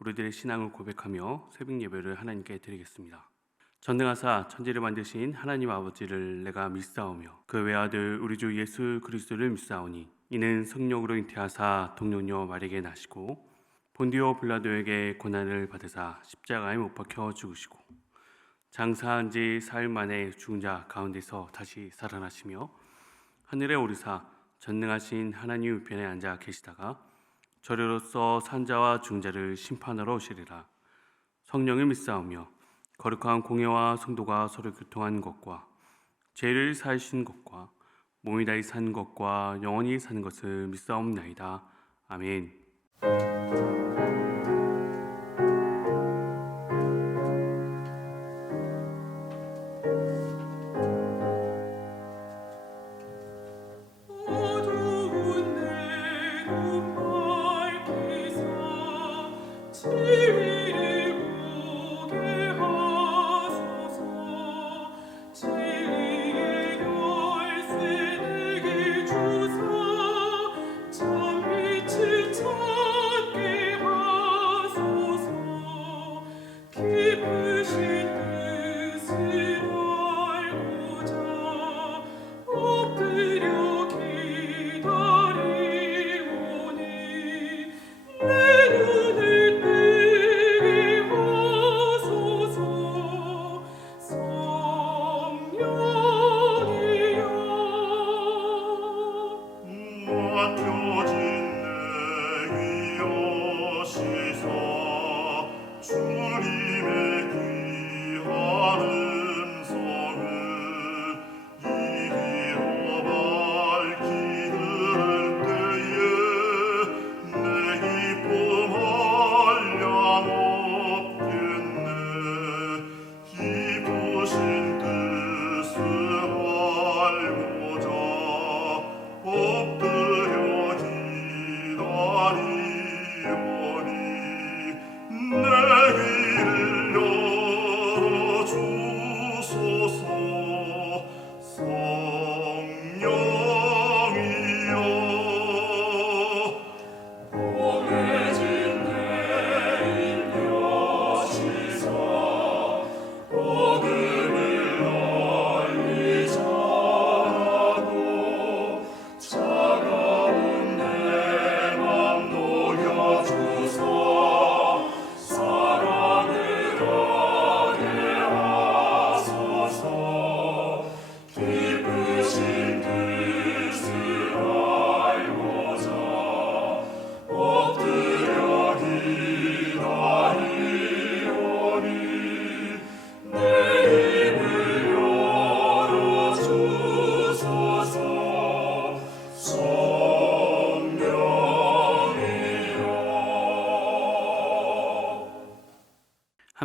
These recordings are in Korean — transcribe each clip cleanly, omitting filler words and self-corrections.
우리들의 신앙을 고백하며 새벽 예배를 하나님께 드리겠습니다. 전능하사 천지를 만드신 하나님 아버지를 내가 믿사오며 그 외아들 우리 주 예수 그리스도를 믿사오니 이는 성령으로 잉태하사 동정녀 마리아에게 나시고 본디오 빌라도에게 고난을 받으사 십자가에 못 박혀 죽으시고 장사한 지 사흘 만에 죽은 자 가운데서 다시 살아나시며 하늘에 오르사 전능하신 하나님 우편에 앉아 계시다가 저리로서 산자와 중자를 심판하러 오시리라. 성령을 믿사오며 거룩한 공예와 성도가 서로 교통한 것과 죄를 사하신 것과 몸이 다히 산 것과 영원히 사는 것을 믿사옵나이다. 아멘.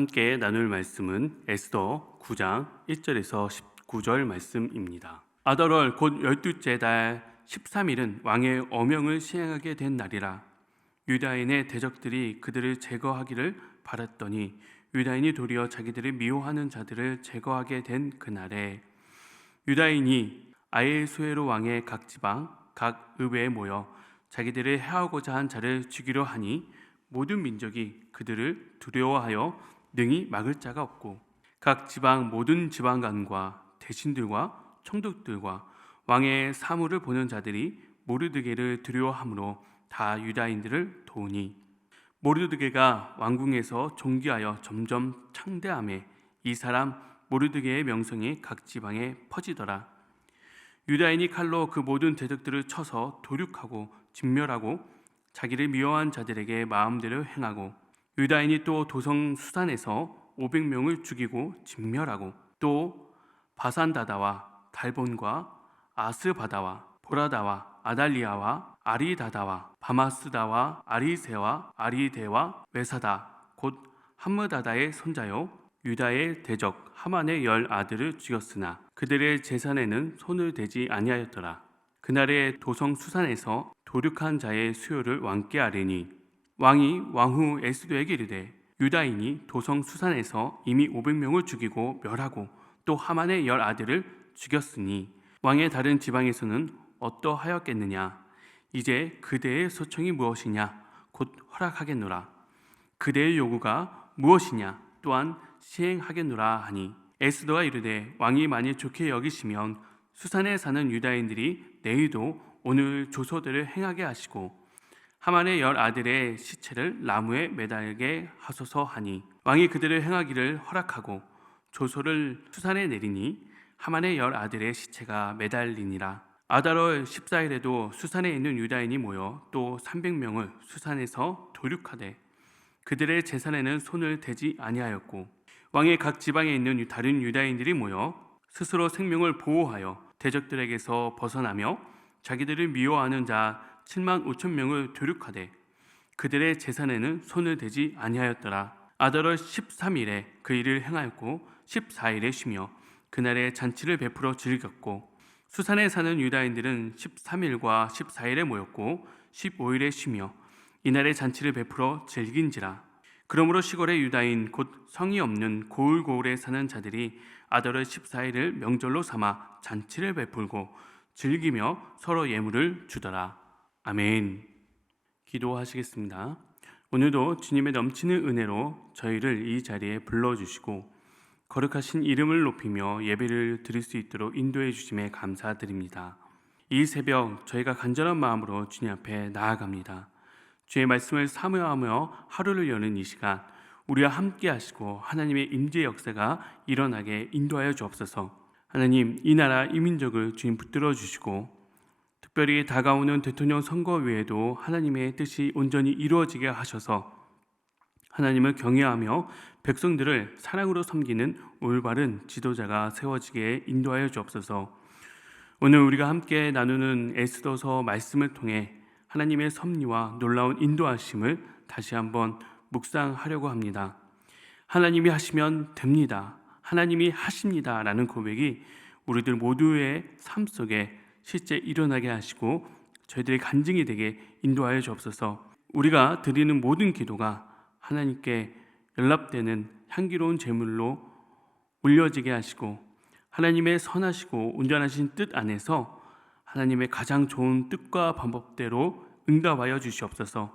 함께 나눌 말씀은 에스더 9장 1절에서 19절 말씀입니다. 아달월 곧 12째 달 13일은 왕의 어명을 시행하게 된 날이라. 유다인의 대적들이 그들을 제거하기를 바랐더니 유다인이 도리어 자기들을 미워하는 자들을 제거하게 된 그날에 유다인이 아하수에로 왕의 각 지방 각 의회에 모여 자기들을 해하고자 한 자를 죽이려 하니 모든 민족이 그들을 두려워하여 능히 막을 자가 없고 각 지방 모든 지방관과 대신들과 총독들과 왕의 사물을 보는 자들이 모르드게를 두려워하므로 다 유다인들을 도우니 모르드게가 왕궁에서 존귀하여 점점 창대하매 이 사람 모르드게의 명성이 각 지방에 퍼지더라. 유다인이 칼로 그 모든 대적들을 쳐서 도륙하고 진멸하고 자기를 미워한 자들에게 마음대로 행하고 유다인이 또 도성 수산에서 500명을 죽이고 진멸하고 또 바산다다와 달본과 아스바다와 보라다와 아달리아와 아리다다와 바마스다와 아리세와 아리데와 외사다 곧 함므다다의 손자요 유다의 대적 하만의 10 아들을 죽였으나 그들의 재산에는 손을 대지 아니하였더라. 그날의 도성 수산에서 도륙한 자의 수요를 왕께 아뢰니 왕이 왕후 에스더에게 이르되 유다인이 도성 수산에서 이미 500명을 죽이고 멸하고 또 하만의 10 아들을 죽였으니 왕의 다른 지방에서는 어떠하였겠느냐. 이제 그대의 소청이 무엇이냐 곧 허락하겠노라. 그대의 요구가 무엇이냐 또한 시행하겠노라 하니 에스더가 이르되 왕이 만일 좋게 여기시면 수산에 사는 유다인들이 내일도 오늘 조소대를 행하게 하시고 하만의 10 아들의 시체를 나무에 매달게 하소서 하니 왕이 그들을 행하기를 허락하고 조소를 수산에 내리니 하만의 10 아들의 시체가 매달리니라. 아달월 14일에도 수산에 있는 유다인이 모여 또 300명을 수산에서 도륙하되 그들의 재산에는 손을 대지 아니하였고 왕의 각 지방에 있는 다른 유다인들이 모여 스스로 생명을 보호하여 대적들에게서 벗어나며 자기들을 미워하는 자 7만 5천 명을 도륙하되 그들의 재산에는 손을 대지 아니하였더라. 아달월 13일에 그 일을 행하였고 14일에 쉬며 그날에 잔치를 베풀어 즐겼고 수산에 사는 유다인들은 13일과 14일에 모였고 15일에 쉬며 이날에 잔치를 베풀어 즐긴지라. 그러므로 시골의 유다인 곧 성이 없는 고을고을에 사는 자들이 아달월 14일을 명절로 삼아 잔치를 베풀고 즐기며 서로 예물을 주더라. 아멘. 기도하시겠습니다. 오늘도 주님의 넘치는 은혜로 저희를 이 자리에 불러주시고 거룩하신 이름을 높이며 예배를 드릴 수 있도록 인도해 주심에 감사드립니다. 이 새벽 저희가 간절한 마음으로 주님 앞에 나아갑니다. 주의 말씀을 사모하며 하루를 여는 이 시간 우리와 함께 하시고 하나님의 임재 역사가 일어나게 인도하여 주옵소서. 하나님, 이 나라 이 민족을 주님 붙들어 주시고 특별히 다가오는 대통령 선거 외에도 하나님의 뜻이 온전히 이루어지게 하셔서 하나님을 경외하며 백성들을 사랑으로 섬기는 올바른 지도자가 세워지게 인도하여 주옵소서. 오늘 우리가 함께 나누는 에스더서 말씀을 통해 하나님의 섭리와 놀라운 인도하심을 다시 한번 묵상하려고 합니다. 하나님이 하시면 됩니다. 하나님이 하십니다. 라는 고백이 우리들 모두의 삶 속에 실제 일어나게 하시고 저희들의 간증이 되게 인도하여 주옵소서. 우리가 드리는 모든 기도가 하나님께 연락되는 향기로운 제물로 올려지게 하시고 하나님의 선하시고 온전하신 뜻 안에서 하나님의 가장 좋은 뜻과 방법대로 응답하여 주시옵소서.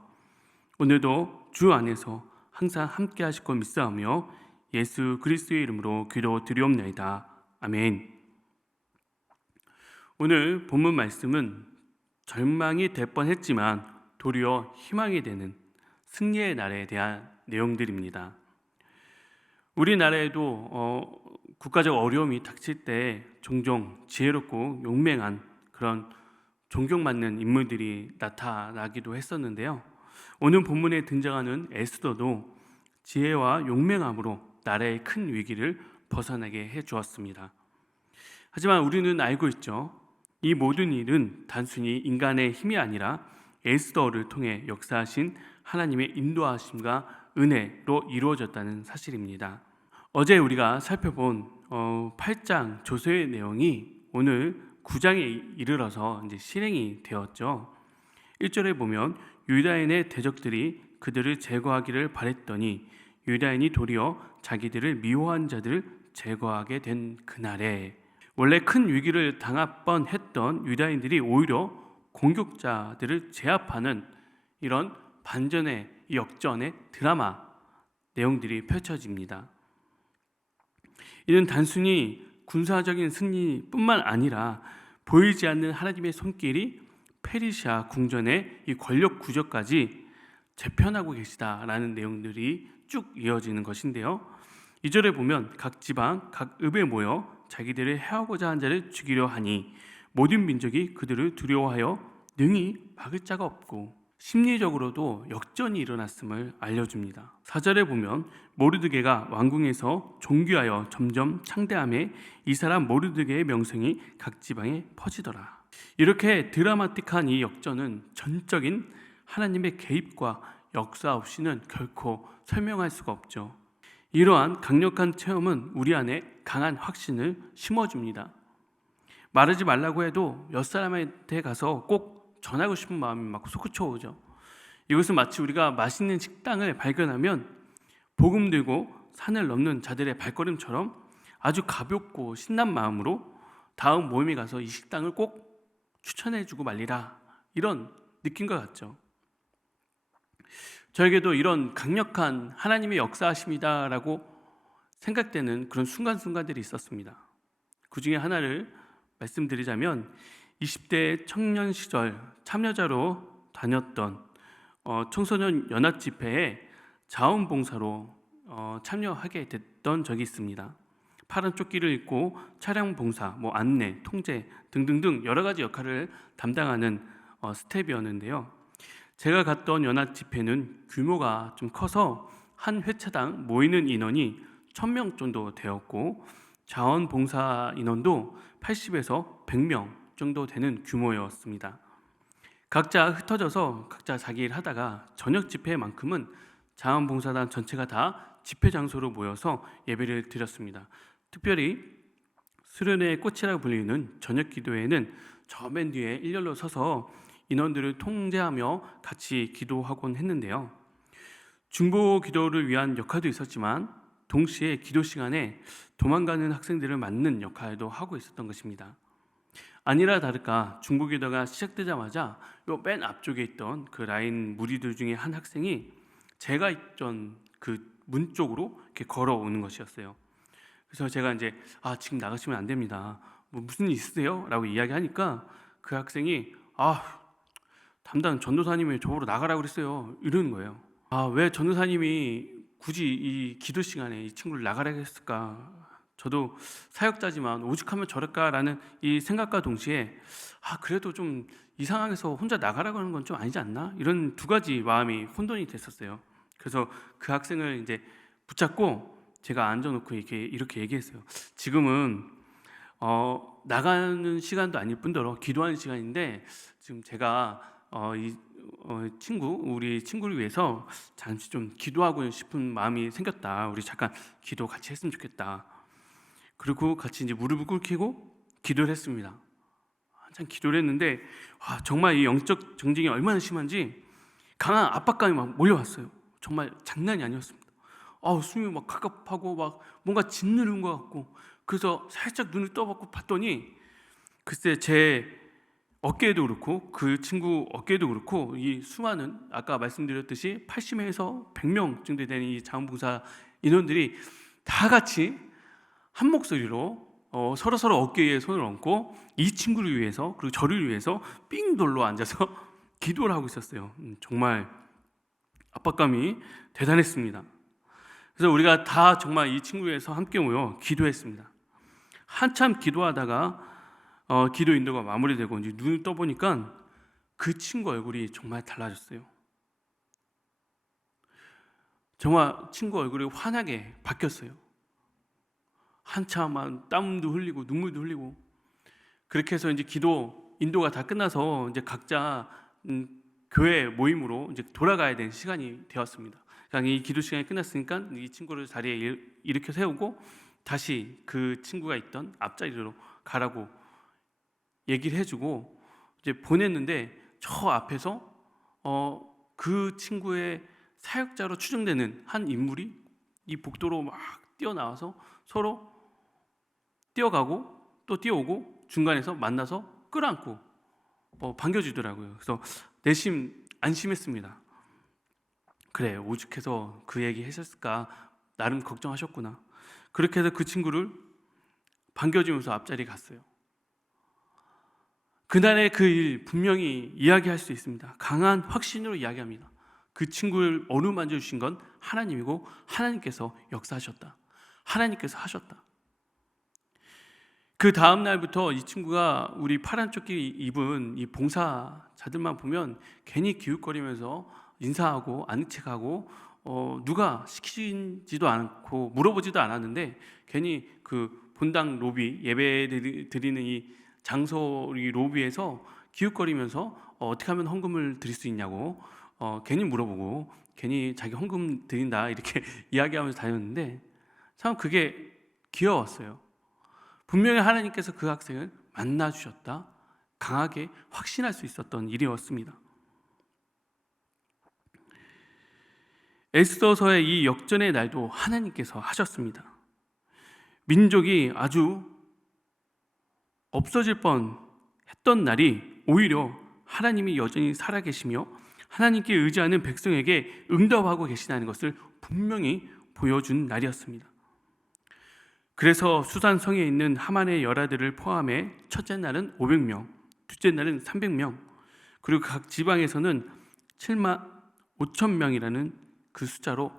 오늘도 주 안에서 항상 함께 하실 것 믿사오며 예수 그리스도의 이름으로 기도드리옵나이다. 아멘. 오늘 본문 말씀은 절망이 될 뻔했지만 도리어 희망이 되는 승리의 날에 대한 내용들입니다. 우리나라에도 국가적 어려움이 닥칠 때 종종 지혜롭고 용맹한 그런 존경받는 인물들이 나타나기도 했었는데요. 오늘 본문에 등장하는 에스더도 지혜와 용맹함으로 나라의 큰 위기를 벗어나게 해주었습니다. 하지만 우리는 알고 있죠. 이 모든 일은 단순히 인간의 힘이 아니라 에스더를 통해 역사하신 하나님의 인도하심과 은혜로 이루어졌다는 사실입니다. 어제 우리가 살펴본 8장 조서의 내용이 오늘 9장에 이르러서 이제 실행이 되었죠. 1절에 보면 유다인의 대적들이 그들을 제거하기를 바랬더니 유다인이 도리어 자기들을 미워한 자들을 제거하게 된 그날에 원래 큰 위기를 당할 뻔했던 유다인들이 오히려 공격자들을 제압하는 이런 반전의 역전의 드라마 내용들이 펼쳐집니다. 이는 단순히 군사적인 승리뿐만 아니라 보이지 않는 하나님의 손길이 페르시아 궁전의 이 권력 구조까지 재편하고 계시다라는 내용들이 쭉 이어지는 것인데요. 2절에 보면 각 지방, 각 읍에 모여 자기들을 해하고자 한 자를 죽이려 하니 모든 민족이 그들을 두려워하여 능히 막을 자가 없고 심리적으로도 역전이 일어났음을 알려줍니다. 4절에 보면 모르드게가 왕궁에서 존귀하여 점점 창대함에 이 사람 모르드게의 명성이 각 지방에 퍼지더라. 이렇게 드라마틱한 이 역전은 전적인 하나님의 개입과 역사 없이는 결코 설명할 수가 없죠. 이러한 강력한 체험은 우리 안에 강한 확신을 심어줍니다. 말하지 말라고 해도 몇 사람한테 가서 꼭 전하고 싶은 마음이 막 솟구쳐오죠. 이것은 마치 우리가 맛있는 식당을 발견하면 복음 들고 산을 넘는 자들의 발걸음처럼 아주 가볍고 신난 마음으로 다음 모임에 가서 이 식당을 꼭 추천해주고 말리라, 이런 느낌과 같죠. 저에게도 이런 강력한 하나님의 역사하심이다라고 생각되는 그런 순간순간들이 있었습니다. 그 중에 하나를 말씀드리자면 20대 청년 시절 참여자로 다녔던 청소년 연합 집회에 자원봉사로 참여하게 됐던 적이 있습니다. 파란 조끼를 입고 차량 봉사, 안내, 통제 등등등 여러 가지 역할을 담당하는 스텝이었는데요. 제가 갔던 연합 집회는 규모가 좀 커서 한 회차당 모이는 인원이 1000명 정도 되었고 자원봉사 인원도 80에서 100명 정도 되는 규모였습니다. 각자 흩어져서 각자 자기 일 하다가 저녁 집회만큼은 자원봉사단 전체가 다 집회 장소로 모여서 예배를 드렸습니다. 특별히 수련회의 꽃이라고 불리는 저녁 기도회는 저 맨 뒤에 일렬로 서서 인원들을 통제하며 같이 기도하곤 했는데요. 중보 기도를 위한 역할도 있었지만 동시에 기도 시간에 도망가는 학생들을 맞는 역할도 하고 있었던 것입니다. 아니라 다를까 중보 기도가 시작되자마자 요 맨 앞쪽에 있던 그 라인 무리들 중에 한 학생이 제가 있던 그 문 쪽으로 이렇게 걸어오는 것이었어요. 그래서 제가 이제 지금 나가시면 안 됩니다. 무슨 일 있으세요? 라고 이야기하니까 그 학생이 담당 전도사님이 저보러 나가라고 그랬어요. 이러는 거예요. 왜 전도사님이 굳이 이 기도 시간에 이 친구를 나가라 했을까? 저도 사역자지만 오죽하면 저럴까라는 이 생각과 동시에 그래도 좀 이상하게서 혼자 나가라고 하는 건 좀 아니지 않나? 이런 두 가지 마음이 혼돈이 됐었어요. 그래서 그 학생을 이제 붙잡고 제가 앉아놓고 이렇게 얘기했어요. 지금은 나가는 시간도 아닐 뿐더러 기도하는 시간인데 지금 제가 우리 친구를 위해서 잠시 좀 기도하고 싶은 마음이 생겼다. 우리 잠깐 기도 같이 했으면 좋겠다. 그리고 같이 이제 무릎을 꿇히고 기도를 했습니다. 한참 기도를 했는데 정말 이 영적 정직이 얼마나 심한지 강한 압박감이 막 몰려왔어요. 정말 장난이 아니었습니다. 숨이 막 갑갑하고 막 뭔가 짓누른 것 같고 그래서 살짝 눈을 떠받고 봤더니 글쎄 제 어깨에도 그렇고 그 친구 어깨에도 그렇고 이 수많은 아까 말씀드렸듯이 80명에서 100명 정도 되는 이 자원봉사 인원들이 다 같이 한 목소리로 서로 어깨에 손을 얹고 이 친구를 위해서 그리고 저를 위해서 삥 돌러 앉아서 기도를 하고 있었어요. 정말 압박감이 대단했습니다. 그래서 우리가 다 정말 이 친구를 위해서 함께 모여 기도했습니다. 한참 기도하다가 기도 인도가 마무리되고 이제 눈을 떠보니까 그 친구 얼굴이 정말 달라졌어요. 정말 친구 얼굴이 환하게 바뀌었어요. 한참 땀도 흘리고 눈물도 흘리고 그렇게 해서 이제 기도 인도가 다 끝나서 이제 각자 교회 모임으로 이제 돌아가야 되는 시간이 되었습니다. 그러니까 이 기도 시간이 끝났으니까 이 친구를 자리에 일으켜 세우고 다시 그 친구가 있던 앞자리로 가라고 얘기를 해주고 이제 보냈는데 저 앞에서 그 친구의 사역자로 추정되는 한 인물이 이 복도로 막 뛰어나와서 서로 뛰어가고 또 뛰어오고 중간에서 만나서 끌어안고 반겨주더라고요. 그래서 내심 안심했습니다. 그래, 오죽해서 그 얘기 했을까, 나름 걱정하셨구나. 그렇게 해서 그 친구를 반겨주면서 앞자리에 갔어요. 그날의 그 일 분명히 이야기할 수 있습니다. 강한 확신으로 이야기합니다. 그 친구를 어루만져 주신 건 하나님이고 하나님께서 역사하셨다. 하나님께서 하셨다. 그 다음 날부터 이 친구가 우리 파란 조끼 입은 이 봉사자들만 보면 괜히 기웃거리면서 인사하고 아는 척하고 누가 시키지도 않고 물어보지도 않았는데 괜히 그 본당 로비 예배 드리는 이 장소 로비에서 기웃거리면서 어떻게 하면 헌금을 드릴 수 있냐고 괜히 물어보고 괜히 자기 헌금 드린다 이렇게 이야기하면서 다녔는데 참 그게 귀여웠어요. 분명히 하나님께서 그 학생을 만나주셨다. 강하게 확신할 수 있었던 일이었습니다. 에스더서의 이 역전의 날도 하나님께서 하셨습니다. 민족이 아주 없어질 뻔했던 날이 오히려 하나님이 여전히 살아계시며 하나님께 의지하는 백성에게 응답하고 계시다는 것을 분명히 보여준 날이었습니다. 그래서 수산성에 있는 하만의 열아들을 포함해 첫째 날은 500명, 둘째 날은 300명, 그리고 각 지방에서는 7만 5천 명이라는 그 숫자로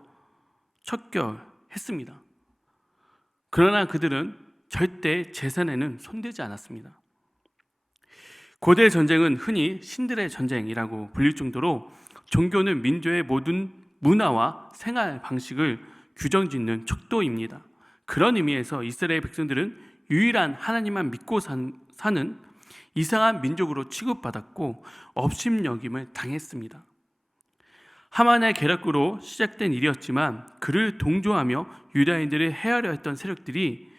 척결했습니다. 그러나 그들은 절대 제산에는 손대지 않았습니다. 고대 전쟁은 흔히 신들의 전쟁이라고 불릴 정도로 종교는 민족의 모든 문화와 생활 방식을 규정짓는 척도입니다. 그런 의미에서 이스라엘 백성들은 유일한 하나님만 믿고 사는 이상한 민족으로 취급받았고 업신여김을 당했습니다. 하만의 계략으로 시작된 일이었지만 그를 동조하며 유다인들을 해하려 했던 세력들이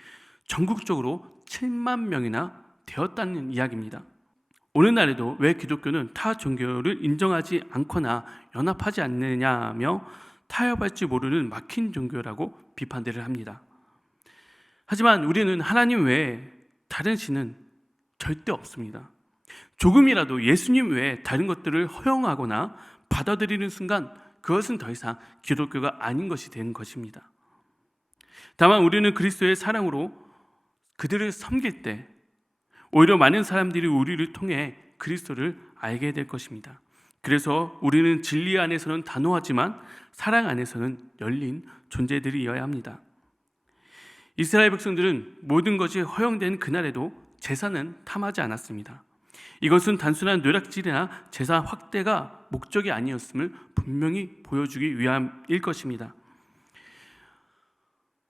전국적으로 7만 명이나 되었다는 이야기입니다. 오늘날에도 왜 기독교는 타 종교를 인정하지 않거나 연합하지 않느냐며 타협할 줄 모르는 막힌 종교라고 비판들을 합니다. 하지만 우리는 하나님 외에 다른 신은 절대 없습니다. 조금이라도 예수님 외에 다른 것들을 허용하거나 받아들이는 순간 그것은 더 이상 기독교가 아닌 것이 되는 것입니다. 다만 우리는 그리스도의 사랑으로 그들을 섬길 때 오히려 많은 사람들이 우리를 통해 그리스도를 알게 될 것입니다. 그래서 우리는 진리 안에서는 단호하지만 사랑 안에서는 열린 존재들이어야 합니다. 이스라엘 백성들은 모든 것이 허용된 그날에도 제사는 탐하지 않았습니다. 이것은 단순한 노략질이나 제사 확대가 목적이 아니었음을 분명히 보여주기 위함일 것입니다.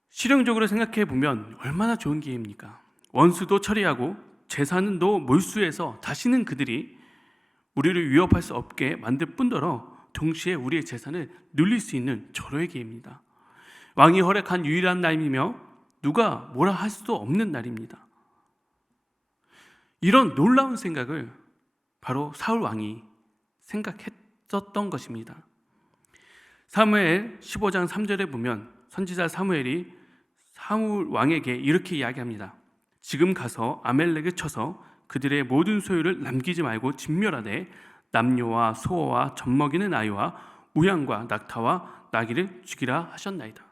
실용적으로 생각해 보면 얼마나 좋은 기회입니까? 원수도 처리하고 제사는도 몰수해서 다시는 그들이 우리를 위협할 수 없게 만들 뿐더러 동시에 우리의 재산을 눌릴 수 있는 절호의 기회입니다. 왕이 허락한 유일한 날이며 누가 뭐라 할 수도 없는 날입니다. 이런 놀라운 생각을 바로 사울 왕이 생각했었던 것입니다. 사무엘 15장 3절에 보면 선지자 사무엘이 사울 왕에게 이렇게 이야기합니다. 지금 가서 아멜렉을 쳐서 그들의 모든 소유를 남기지 말고 진멸하되 남녀와 소와 젖먹이는 아이와 우양과 낙타와 나귀를 죽이라 하셨나이다.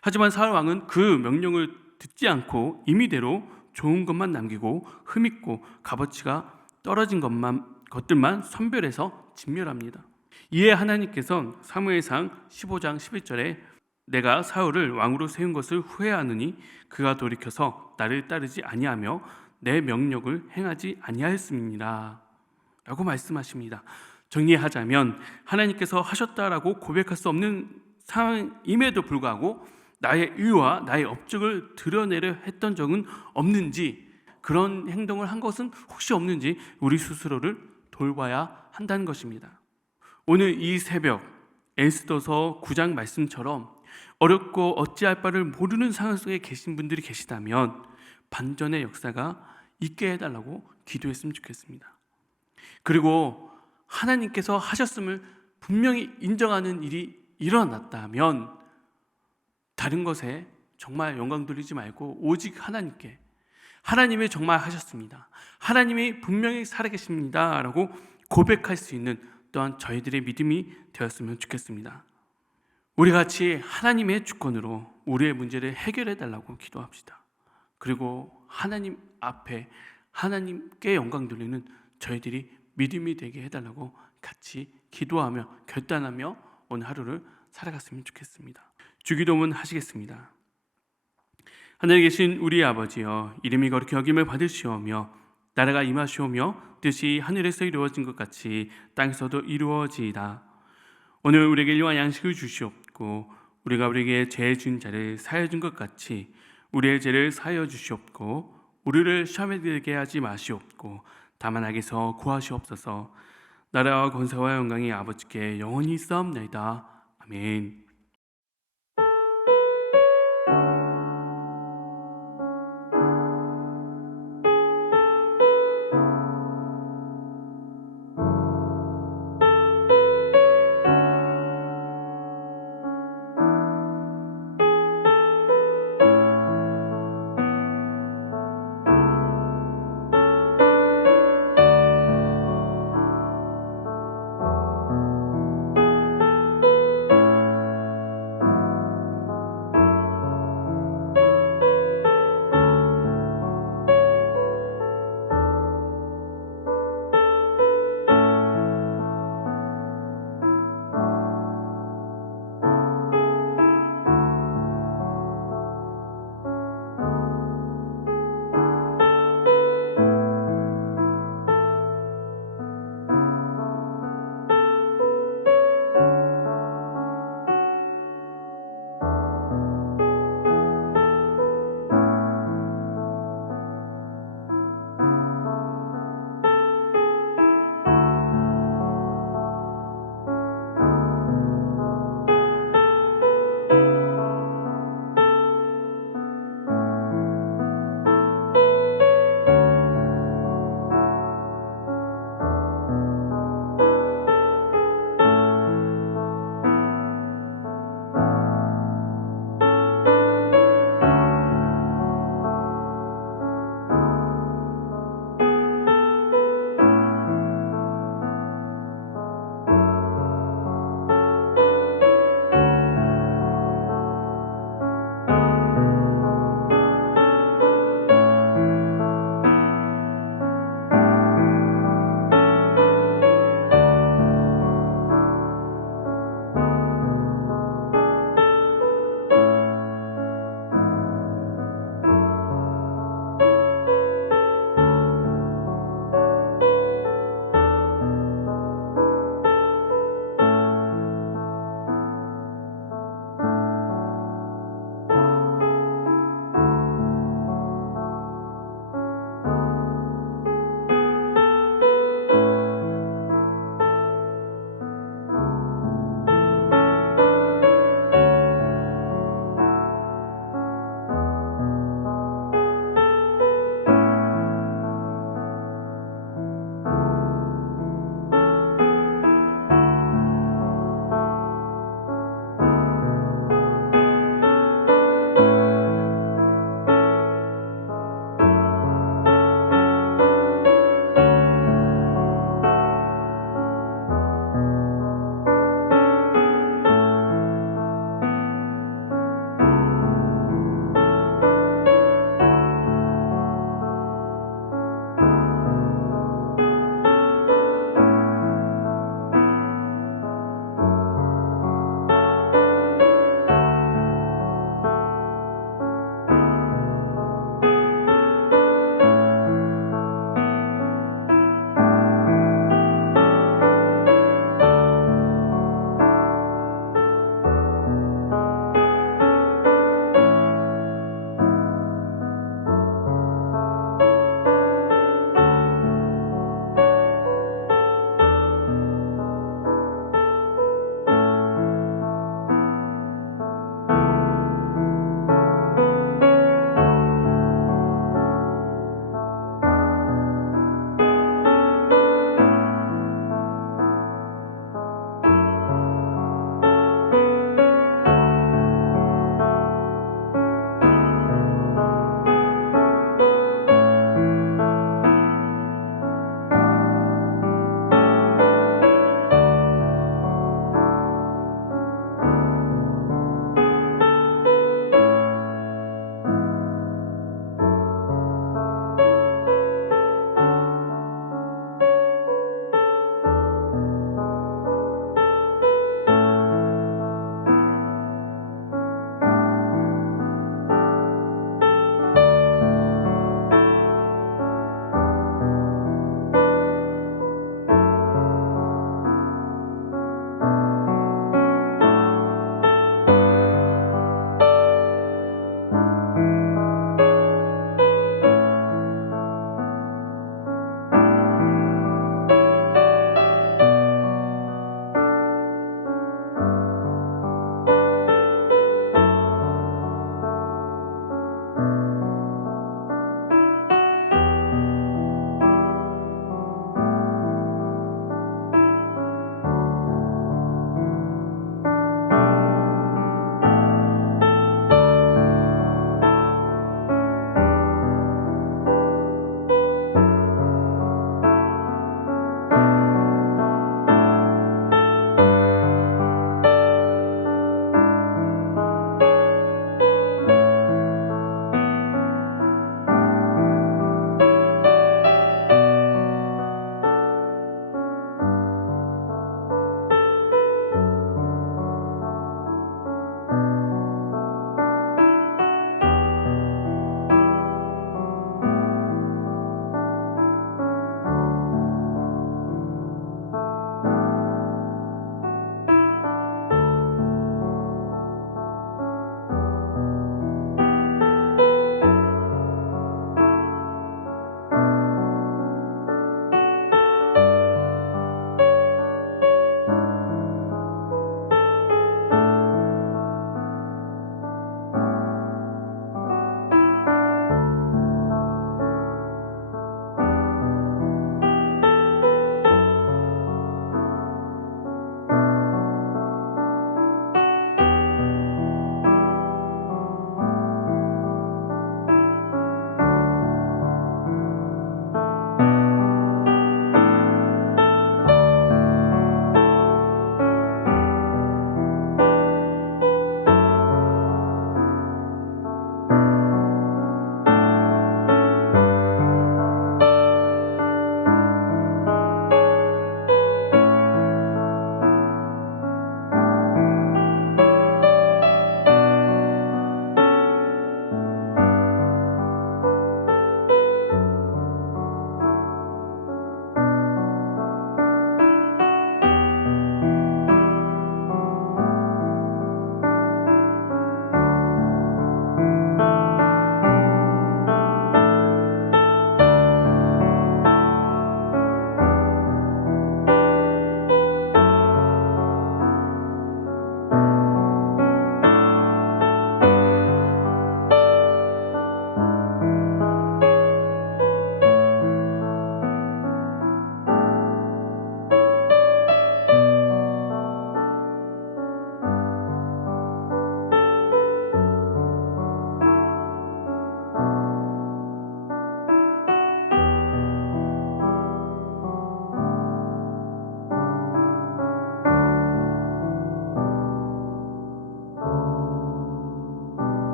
하지만 사울 왕은 그 명령을 듣지 않고 임의대로 좋은 것만 남기고 흠있고 값어치가 떨어진 것들만 선별해서 진멸합니다. 이에 하나님께서 사무엘상 15장 11절에 내가 사울을 왕으로 세운 것을 후회하느니 그가 돌이켜서 나를 따르지 아니하며 내 명령을 행하지 아니하였음이니라 라고 말씀하십니다. 정리하자면 하나님께서 하셨다라고 고백할 수 없는 상황임에도 불구하고 나의 의와 나의 업적을 드러내려 했던 적은 없는지, 그런 행동을 한 것은 혹시 없는지 우리 스스로를 돌봐야 한다는 것입니다. 오늘 이 새벽 에스더서 9장 말씀처럼 어렵고 어찌할 바를 모르는 상황 속에 계신 분들이 계시다면 반전의 역사가 있게 해달라고 기도했으면 좋겠습니다. 그리고 하나님께서 하셨음을 분명히 인정하는 일이 일어났다면 다른 것에 정말 영광 돌리지 말고 오직 하나님께, 하나님이 정말 하셨습니다, 하나님이 분명히 살아계십니다 라고 고백할 수 있는 또한 저희들의 믿음이 되었으면 좋겠습니다. 우리 같이 하나님의 주권으로 우리의 문제를 해결해 달라고 기도합시다. 그리고 하나님 앞에 하나님께 영광 돌리는 저희들이 믿음이 되게 해달라고 같이 기도하며 결단하며 오늘 하루를 살아갔으면 좋겠습니다. 주기도문 하시겠습니다. 하늘에 계신 우리 아버지여, 이름이 거룩히 여김을 받으시오며 나라가 임하시오며 뜻이 하늘에서 이루어진 것 같이 땅에서도 이루어지이다. 오늘 우리에게 일용할 양식을 주시옵고 우리가 우리에게 죄 준 자를 사하여 준 것 같이 우리의 죄를 사하여 주시옵고 우리를 시험에 들게 하지 마시옵고 다만 악에서 구하시옵소서. 나라와 권세와 영광이 아버지께 영원히 있사옵나이다. 아멘.